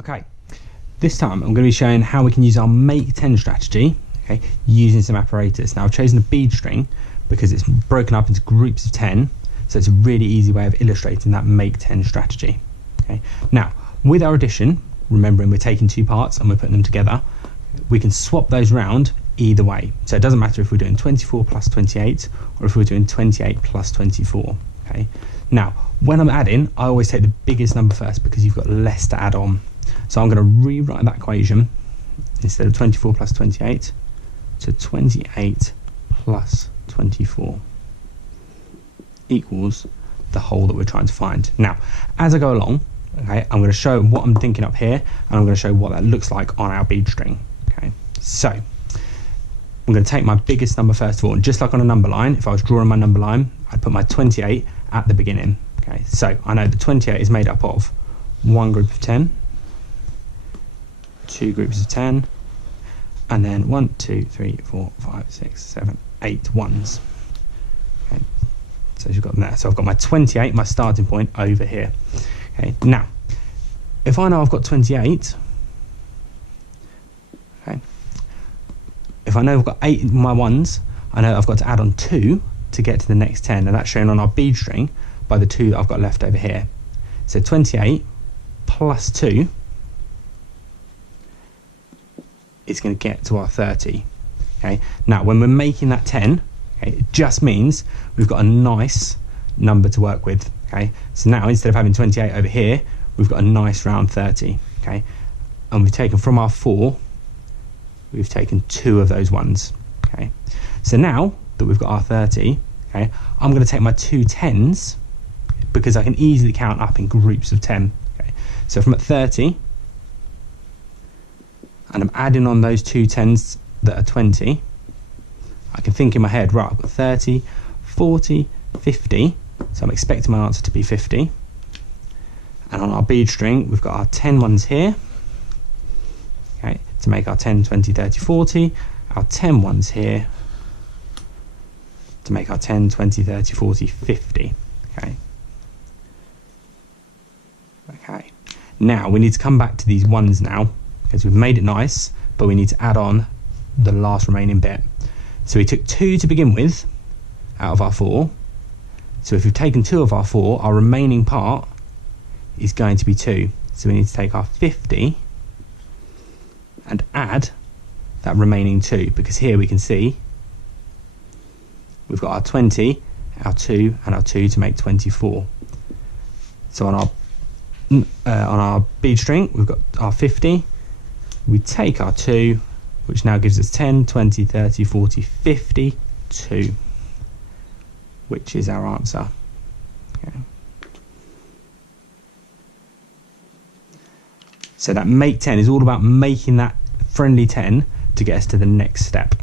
Okay, this time I'm going to be showing how we can use our make 10 strategy, okay, using some apparatus. Now I've chosen a bead string because it's broken up into groups of 10, so it's a really easy way of illustrating that make 10 strategy. Okay, now with our addition, remembering we're taking two parts and we're putting them together, we can swap those round either way. So it doesn't matter if we're doing 24 plus 28 or if we're doing 28 plus 24. Okay, now when I'm adding, I always take the biggest number first because you've got less to add on. So I'm going to rewrite that equation instead of 24 plus 28 to 28 plus 24 equals the whole that we're trying to find. Now, as I go along, okay, I'm going to show what I'm thinking up here, and I'm going to show what that looks like on our bead string. Okay, so I'm going to take my biggest number first of all, and just like on a number line, if I was drawing my number line, I'd put my 28 at the beginning. Okay, so I know that 28 is made up of one group of 10, two groups of 10, and then 1, 2, 3, 4, 5, 6, 7, 8 ones. Okay, so you've got that. So I've got my 28, my starting point over here. Okay, now if I know I've got 28, okay, if I know I've got 8 my ones, I know I've got to add on 2 to get to the next 10, and that's shown on our bead string by the 2 that I've got left over here. So 28 plus 2 is going to get to our 30. Okay, now when we're making that 10, okay, it just means we've got a nice number to work with. Okay, so now instead of having 28 over here, we've got a nice round 30. Okay, and we've taken from our 4, we've taken 2 of those ones. Okay, so now that we've got our 30, okay, I'm going to take my 2 10s because I can easily count up in groups of 10. Okay, so from at 30, and I'm adding on those 2 10s that are 20, I can think in my head, right, I've got 30, 40, 50, so I'm expecting my answer to be 50. And on our bead string, we've got our 10 ones here, okay, to make our 10, 20, 30, 40, our 10 ones here to make our 10, 20, 30, 40, 50. Okay. Okay. Now we need to come back to these ones now, because we've made it nice, but we need to add on the last remaining bit. So we took 2 to begin with out of our 4. So if we've taken 2 of our 4, our remaining part is going to be 2. So we need to take our 50 and add that remaining 2, because here we can see we've got our 20, our 2, and our 2 to make 24. So on our bead string, we've got our 50. We take our 2, which now gives us 10, 20, 30, 40, 52, which is our answer. Okay. So that make 10 is all about making that friendly 10 to get us to the next step.